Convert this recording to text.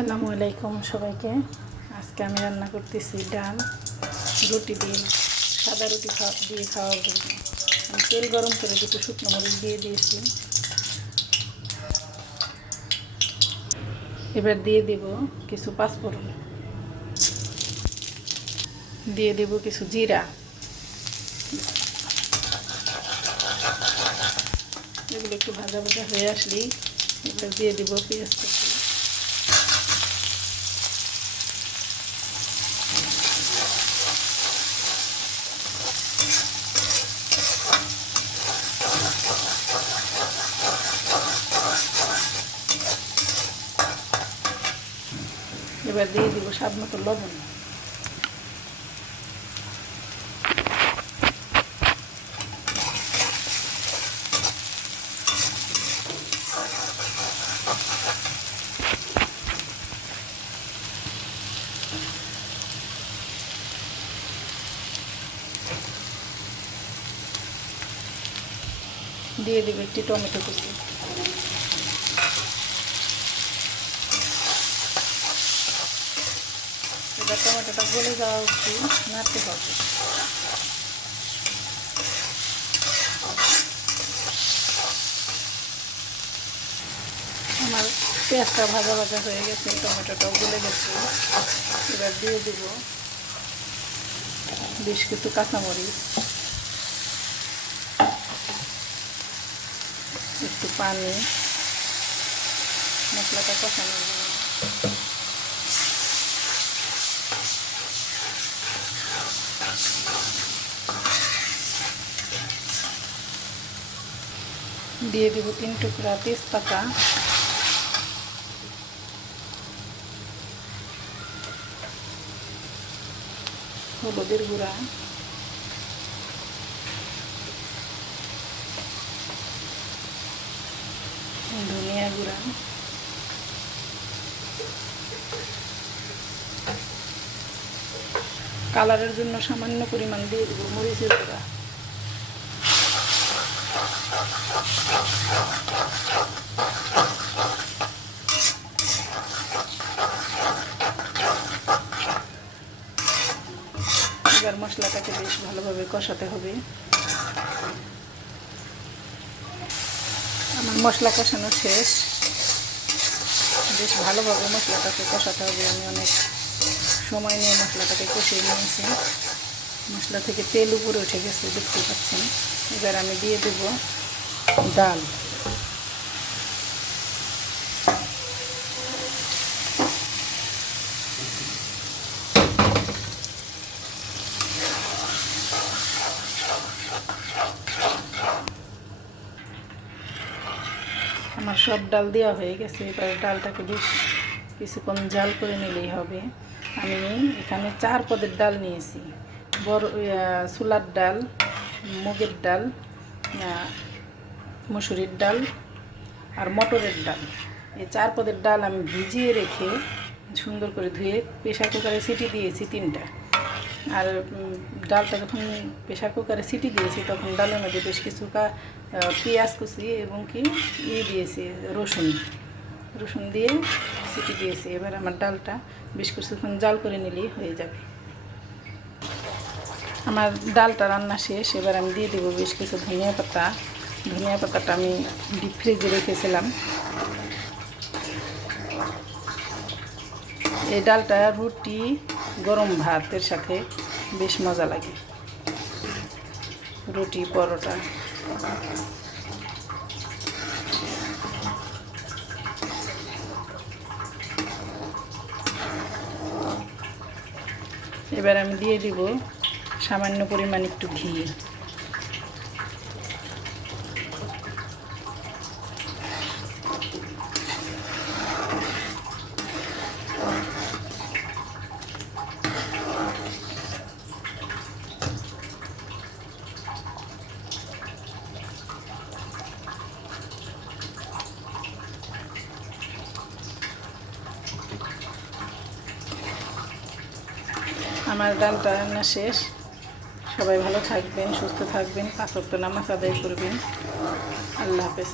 আসসালামু আলাইকুম সবাইকে। আজকে আমি রান্না করতেছি ডাল, রুটি দিয়ে, সাদা রুটি খাওয়া, দিয়ে খাওয়ার জন্য আমি তেল গরম করে দুটো শুকনো মরিচ দিয়ে দিয়েছি। এবার দিয়ে দেব কিছু পাঁচফোড়ন। দিয়ে দেব কিছু জিরা। এগুলো একটু ভাজা ভাজা হয়ে আসলেই এবার দিয়ে দেবো পেঁয়াজ এবার দিয়ে দিব স্বাদ মতো লবণ। দিয়ে দিব একটি টমেটো কুচি। এবার টমেটোটা গলে যাওয়া অবধি নাড়তে হবে। আমার পেঁয়াজটা ভাজা ভাজা হয়ে গেছে, টমেটোটাও গলে গেছে। এবার দিয়ে দিব বেশ কিছু কাঁচামরিচ। একটু পানি, মশলাটা কষানোর দিয়ে দিব তিন টুকরা তেজপাতা। হলুদের গুঁড়া। ধনিয়া গুঁড়া। কালারের জন্য সামান্য পরিমাণ দিয়ে দেবো মরিচের গুঁড়া। এবার মশলাটাকে বেশ ভালোভাবে কষাতে হবে। আমার মশলা কষানো শেষ। বেশ ভালোভাবে মশলাটাকে কষাতে হবে। আমি অনেক সময় নিয়ে মশলাটাকে কষিয়ে নিয়েছি। মশলা থেকে তেল উপরে উঠে গেছে দেখতে পাচ্ছেন। এবার আমি দিয়ে দেব ডাল। আমার সব ডাল দেওয়া হয়ে গেছে, এবার ডালটাকে বেশ কিছুক্ষণ জাল করে নিলেই হবে। আমি এখানে চার পদের ডাল নিয়েছি। বড় ছোলার ডাল মুগের ডাল মুসুরির ডাল আর মটরের ডাল। এই চার পদের ডাল আমি ভিজিয়ে রেখে সুন্দর করে ধুয়ে প্রেশার কুকারে সিটি দিয়েছি তিনটা। আর ডালটা যখন প্রেশার কুকারে সিটি দিয়েছি তখন ডালের মধ্যে বেশ কিছু পেঁয়াজ কুচি এবং কি ইয়ে দিয়েছি, রসুন। রসুন দিয়ে সিটি দিয়েছি। এবার আমার ডালটা বেশ কিছুক্ষণ জাল করে নিলেই হয়ে যাবে। আমার ডালটা রান্না শেষ, এবার আমি দিয়ে দেবো বেশ কিছু ধনিয়া পাতা। ধনিয়া পাতাটা আমি ডিপ ফ্রিজে রেখেছিলাম। এই ডালটা রুটি, গরম ভাতের সাথে বেশ মজা লাগে। রুটি, পরোটা। এবার আমি দিয়ে দিব সামান্য পরিমাণ একটু ঘি। আমার ডালটা রান্না শেষ। সবাই ভালো থাকবেন সুস্থ থাকবেন পাঁচ নামাজ আদায় করবেন। আল্লাহ হাফেজ।